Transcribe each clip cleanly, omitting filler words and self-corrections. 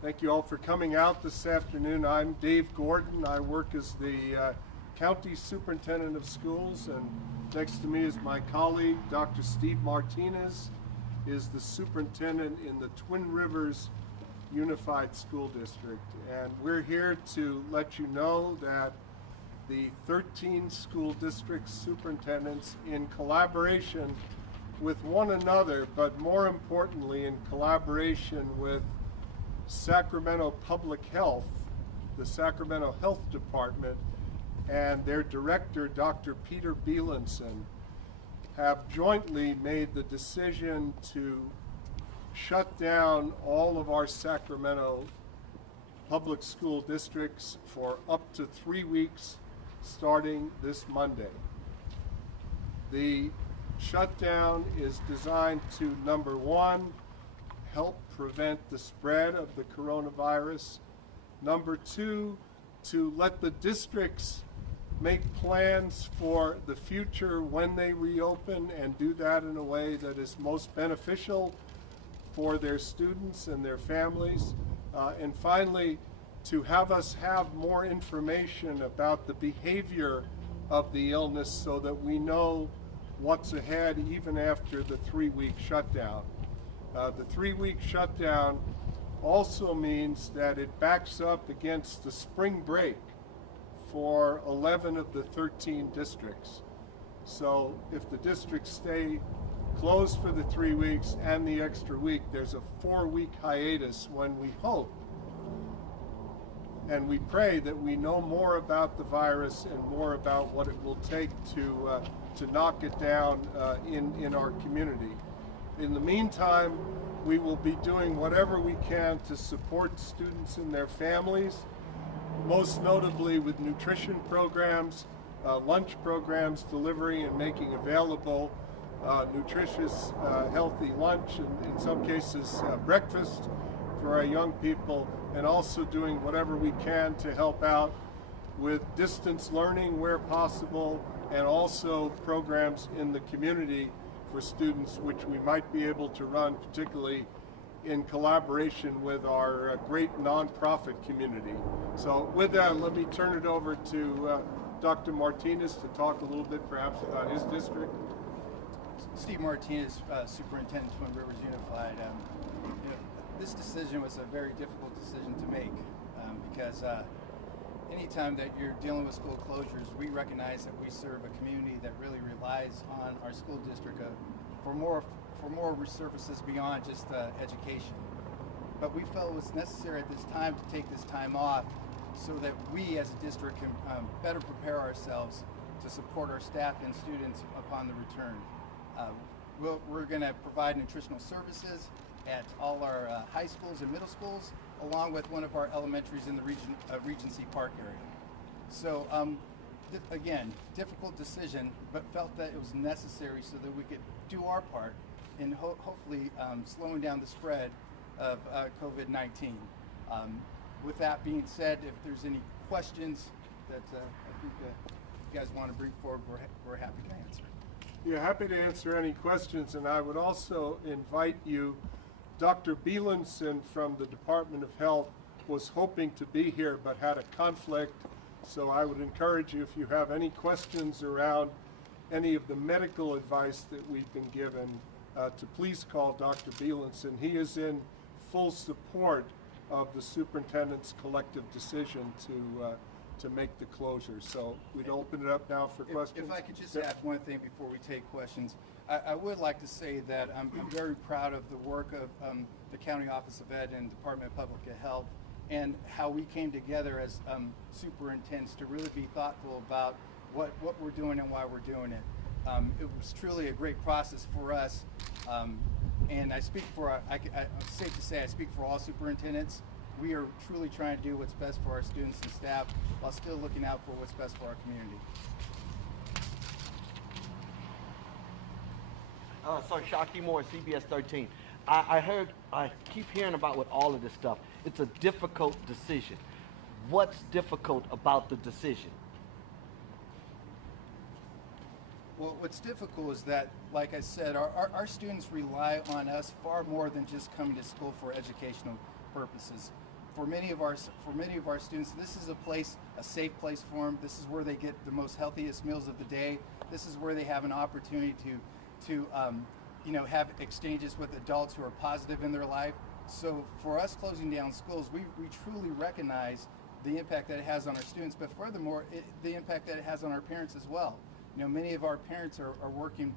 Thank you all for coming out this afternoon. I'm Dave Gordon. I work as the County Superintendent of Schools, and next to me is my colleague, Dr. Steve Martinez, is the superintendent in the Twin Rivers Unified School District. And we're here to let you know that the 13 school district superintendents, in collaboration with one another, but more importantly in collaboration with Sacramento Public Health, the Sacramento Health Department, and their director, Dr. Peter Bielenson, have jointly made the decision to shut down all of our Sacramento public school districts for up to 3 weeks starting this Monday. The shutdown is designed to, number one, help prevent the spread of the coronavirus. Number two, to let the districts make plans for the future when they reopen and do that in a way that is most beneficial for their students and their families. And finally, to have us have more information about the behavior of the illness so that we know what's ahead even after the 3-week shutdown. The 3-week shutdown also means that it backs up against the spring break for 11 of the 13 districts. So if the districts stay closed for the 3 weeks and the extra week, there's a 4-week hiatus when we hope and we pray that we know more about the virus and more about what it will take to knock it down in our community. In the meantime, we will be doing whatever we can to support students and their families, most notably with nutrition programs, lunch programs, delivering and making available nutritious, healthy lunch, and in some cases breakfast for our young people, and also doing whatever we can to help out with distance learning where possible, and also programs in the community for students which we might be able to run, particularly in collaboration with our great nonprofit community. So with that, let me turn it over to Dr. Martinez to talk a little bit perhaps about his district. Steve Martinez, Superintendent, Twin Rivers Unified. This decision was a very difficult decision to make because anytime that you're dealing with school closures, we recognize that we serve a community that really relies on our school district for more services beyond just education. But we felt it was necessary at this time to take this time off so that we as a district can better prepare ourselves to support our staff and students upon the return. We're going to provide nutritional services at all our high schools and middle schools, along with one of our elementaries in the Regency Park area. So again, difficult decision, but felt that it was necessary so that we could do our part in hopefully slowing down the spread of COVID-19. With that being said, if there's any questions that I think you guys want to bring forward, we're happy to answer. Yeah, happy to answer any questions, and I would also invite you. Dr. Bielenson from the Department of Health was hoping to be here but had a conflict, so I would encourage you, if you have any questions around any of the medical advice that we've been given, to please call Dr. Bielenson. He is in full support of the superintendent's collective decision to make the closure. So we'd open it up now for questions. If I could just add one thing before we take questions. I would like to say that I'm very proud of the work of the County Office of Ed and Department of Public Health, and how we came together as superintendents to really be thoughtful about what we're doing and why we're doing it. It was truly a great process for us, and I speak for, it's safe to say I speak for all superintendents. We are truly trying to do what's best for our students and staff while still looking out for what's best for our community. So Shaki Moore, CBS 13. I keep hearing about with all of this stuff. It's a difficult decision. What's difficult about the decision? Well, what's difficult is that, like I said, our students rely on us far more than just coming to school for educational purposes. for many of our students, this is a safe place for them. This is where they get the most healthiest meals of the day. This is where they have an opportunity to have exchanges with adults who are positive in their life. So for us closing down schools, we truly recognize the impact that it has on our students, but furthermore, the impact that it has on our parents as well. Many of our parents are working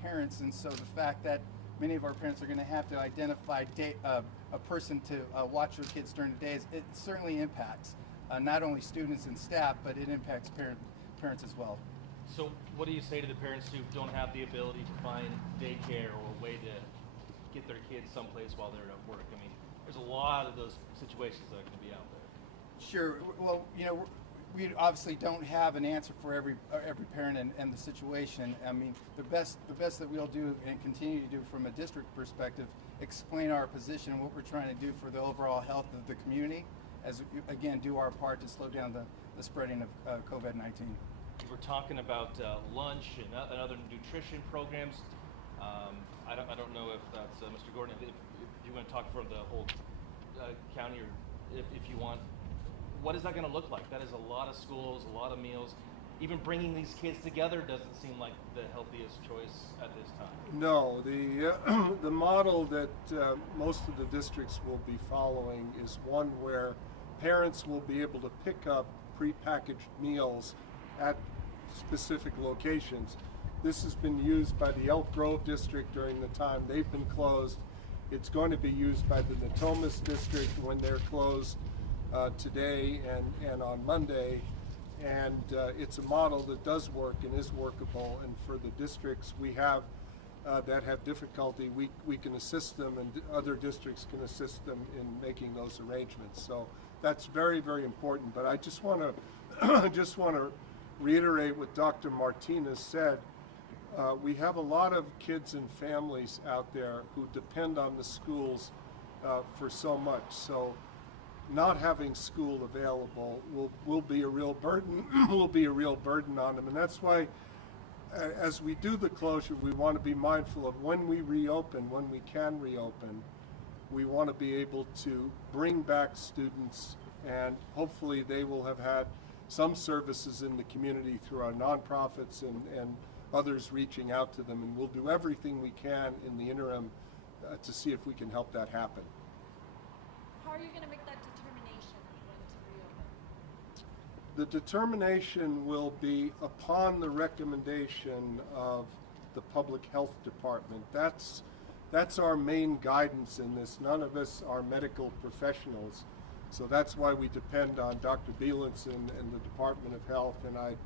parents, and so the fact that many of our parents are going to have to identify a person to watch their kids during the days, it certainly impacts not only students and staff, but it impacts parents as well. So what do you say to the parents who don't have the ability to find daycare or a way to get their kids someplace while they're at work? I mean, there's a lot of those situations that are going to be out there. Sure. Well, we obviously don't have an answer for every parent and the situation. I mean, the best that we'll do and continue to do from a district perspective, explain our position and what we're trying to do for the overall health of the community, as we, again, do our part to slow down the spreading of COVID-19. We're talking about lunch and other nutrition programs. I don't know if that's Mr. Gordon, if you want to talk for the whole county, or if you want. What is that going to look like? That is a lot of schools, a lot of meals. Even bringing these kids together doesn't seem like the healthiest choice at this time. No, the model that most of the districts will be following is one where parents will be able to pick up prepackaged meals at specific locations. This has been used by the Elk Grove district during the time they've been closed. It's going to be used by the Natomas district when they're closed today and on Monday, and it's a model that does work and is workable, and for the districts we have that have difficulty, we can assist them, and other districts can assist them in making those arrangements. So that's very, very important. But I just want to reiterate what Dr. Martinez said. We have a lot of kids and families out there who depend on the schools for so much. So not having school available will be a real burden. Will be a real burden on them, and that's why, as we do the closure, we want to be mindful of when we reopen, when we can reopen. We want to be able to bring back students, and hopefully they will have had some services in the community through our nonprofits and others reaching out to them, and we'll do everything we can in the interim to see if we can help that happen. How are you going to make that determination when to reopen? The determination will be upon the recommendation of the Public Health Department. That's our main guidance in this. None of us are medical professionals, so that's why we depend on Dr. Bielenson and the Department of Health. And I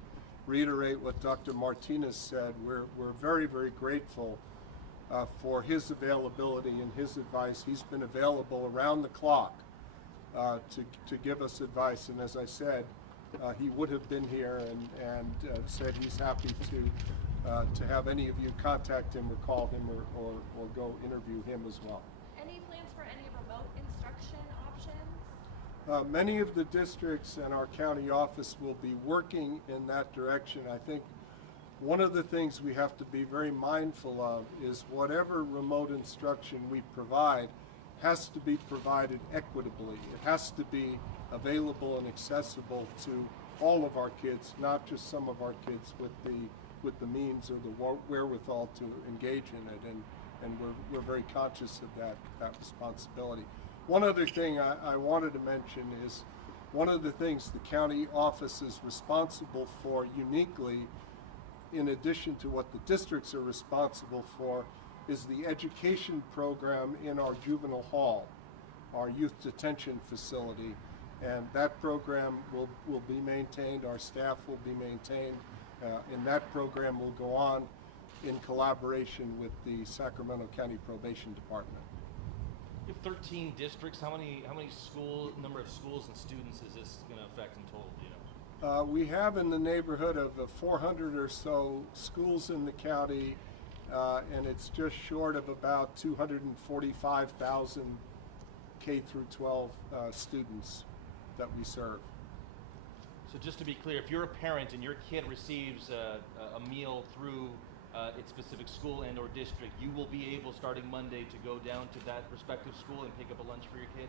reiterate what Dr. Martinez said. We're very, very grateful for his availability and his advice. He's been available around the clock to give us advice, and as I said, he would have been here and said he's happy to have any of you contact him or call him or go interview him as well. Any plans for any remote instruction options? Many of the districts and our county office will be working in that direction. I think one of the things we have to be very mindful of is whatever remote instruction we provide has to be provided equitably. It has to be available and accessible to all of our kids, not just some of our kids with the means or the wherewithal to engage in it, and we're very conscious of that responsibility. One other thing I wanted to mention is one of the things the county office is responsible for uniquely, in addition to what the districts are responsible for, is the education program in our juvenile hall, our youth detention facility. And that program will be maintained, our staff will be maintained, and that program will go on in collaboration with the Sacramento County Probation Department. You have 13 districts. How many number of schools and students is this going to affect in total, do you know? We have in the neighborhood of 400 or so schools in the county, and it's just short of about 245,000 K through 12 students that we serve. So just to be clear, if you're a parent and your kid receives a meal through its specific school and or district, you will be able, starting Monday, to go down to that respective school and pick up a lunch for your kid?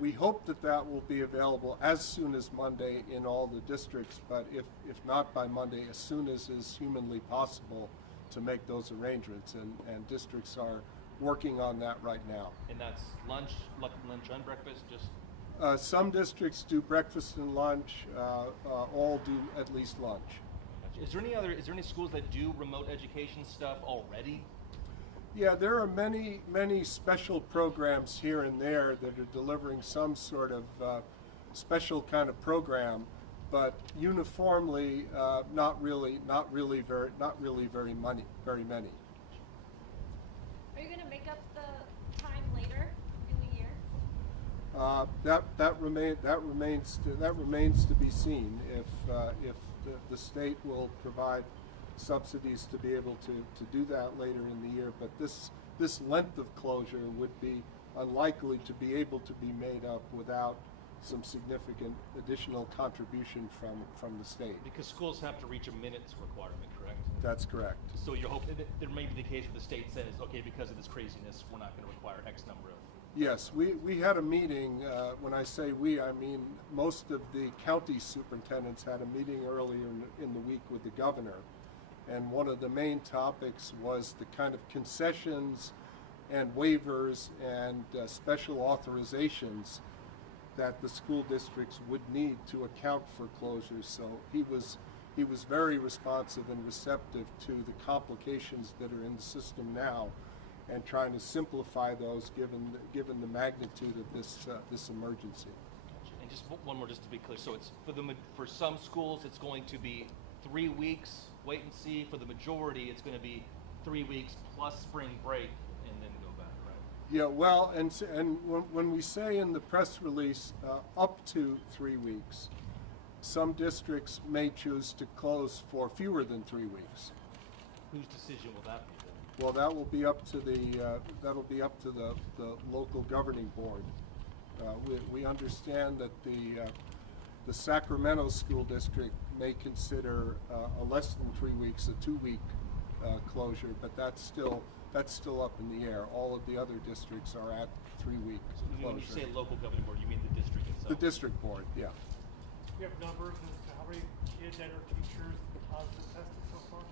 We hope that that will be available as soon as Monday in all the districts, but if not by Monday, as soon as is humanly possible to make those arrangements, and districts are working on that right now. And that's lunch and breakfast, just? Some districts do breakfast and lunch, all do at least lunch. Is there any schools that do remote education stuff already? Yeah, there are many special programs here and there that are delivering some sort of special kind of program, but uniformly not really very many. Are you going to make up the time later in the year? That remains to be seen if the state will provide subsidies to be able to do that later in the year. But this length of closure would be unlikely to be able to be made up without some significant additional contribution from the state. Because schools have to reach a minutes requirement, correct? That's correct. So you're hoping that there may be the case where the state says, okay, because of this craziness, we're not going to require X number of. Yes, we had a meeting. When I say we, I mean most of the county superintendents had a meeting earlier in the week with the governor. And one of the main topics was the kind of concessions and waivers and special authorizations that the school districts would need to account for closures. So he was very responsive and receptive to the complications that are in the system now, and trying to simplify those given the magnitude of this emergency. And just one more, just to be clear. So it's for some schools, it's going to be 3 weeks. Wait and see. For the majority, it's going to be 3 weeks plus spring break, and then go back, right? Yeah. Well, and when we say in the press release up to 3 weeks, some districts may choose to close for fewer than 3 weeks. Whose decision will that be? Well, that will be up to the local governing board. We understand that the Sacramento School District may consider a less than 3 weeks, a 2-week closure, but that's still up in the air. All of the other districts are at 3-week closure. When you say local governing board, you mean the district itself? The district board, yeah. Do you have numbers as to how many kids and or teachers positive tested so far?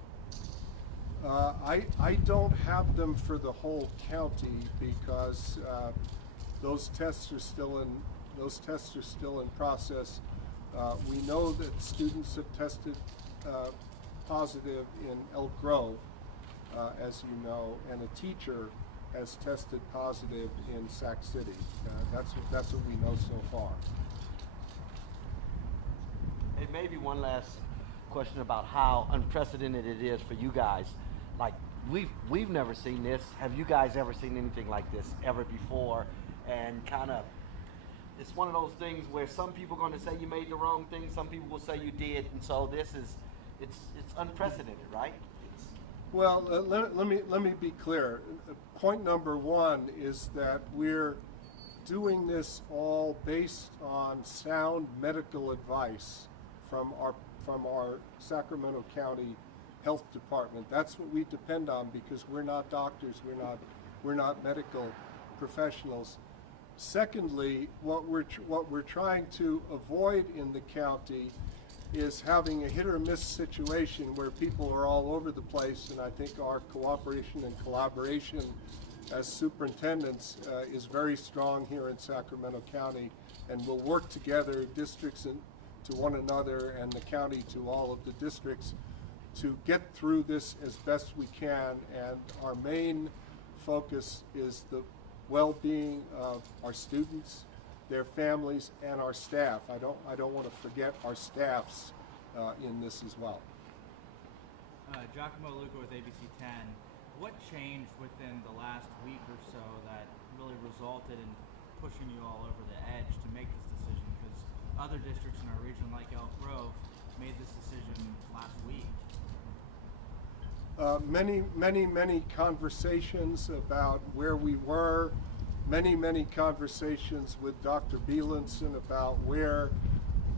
I don't have them for the whole county because those tests are still in process. We know that students have tested positive in Elk Grove, as you know, and a teacher has tested positive in Sac City. That's what we know so far. And maybe one last question about how unprecedented it is for you guys. Like, we've never seen this. Have you guys ever seen anything like this ever before? And kind of, it's one of those things where some people are going to say you made the wrong thing, some people will say you did, and so it's unprecedented, right? Well, let me be clear. Point number one is that we're doing this all based on sound medical advice from our Sacramento County Health Department. That's what we depend on because we're not doctors, we're not medical professionals. Secondly, what we're trying to avoid in the county is having a hit or miss situation where people are all over the place, and I think our cooperation and collaboration as superintendents is very strong here in Sacramento County, and we'll work together, districts to one another and the county to all of the districts, to get through this as best we can. And our main focus is the well-being of our students, their families, and our staff. I don't want to forget our staffs in this as well. Giacomo Luca with ABC 10. What changed within the last week or so that really resulted in pushing you all over the edge to make this decision? Because other districts in our region, like Elk Grove, made this decision last week. Many conversations about where we were, many conversations with Dr. Bielenson about where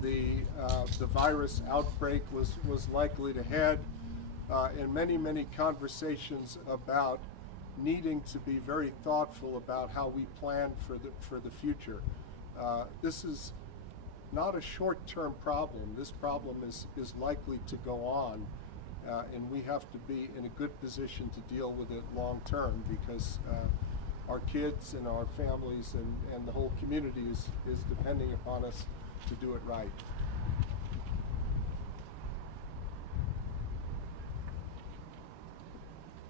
the virus outbreak was likely to head. and many, many conversations about needing to be very thoughtful about how we plan for the future. This is not a short-term problem. This problem is likely to go on, and we have to be in a good position to deal with it long-term, because our kids and our families and the whole community is depending upon us to do it right.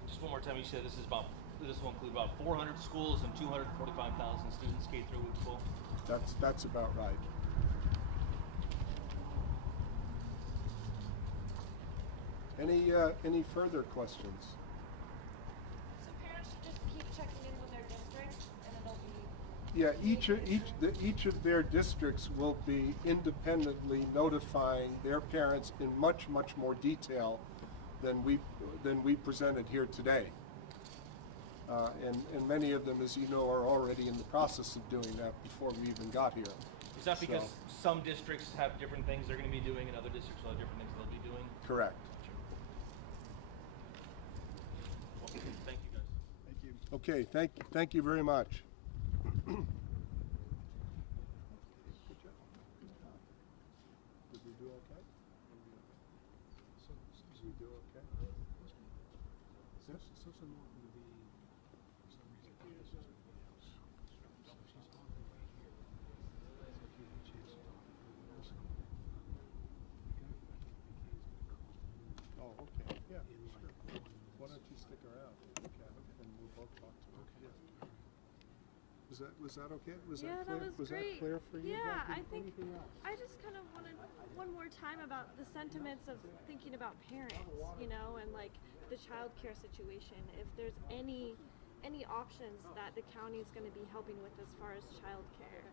Just one more time, you said this will include about 400 schools and 245,000 students K through school. That's about right. Any further questions? So parents should just keep checking in with their districts, and it'll be. Yeah, each of their districts will be independently notifying their parents in much more detail than we presented here today. And many of them, as you know, are already in the process of doing that before we even got here. Is that because some districts have different things they're going to be doing, and other districts will have different things they'll be doing? Correct. Well, thank you, guys. Thank you. Okay, thank you very much. Did we do okay? Did we do okay? Oh, okay, yeah, sure. Why don't you stick around, okay, and we'll both talk to her. Yeah. Was that okay? Was Yeah, that clear? that was that great. clear for you? Yeah, Becky? I think Anything else? I just kind of wanted one more time about the sentiments of thinking about parents, you know, and like the child care situation. If there's any options that the county is going to be helping with as far as child care.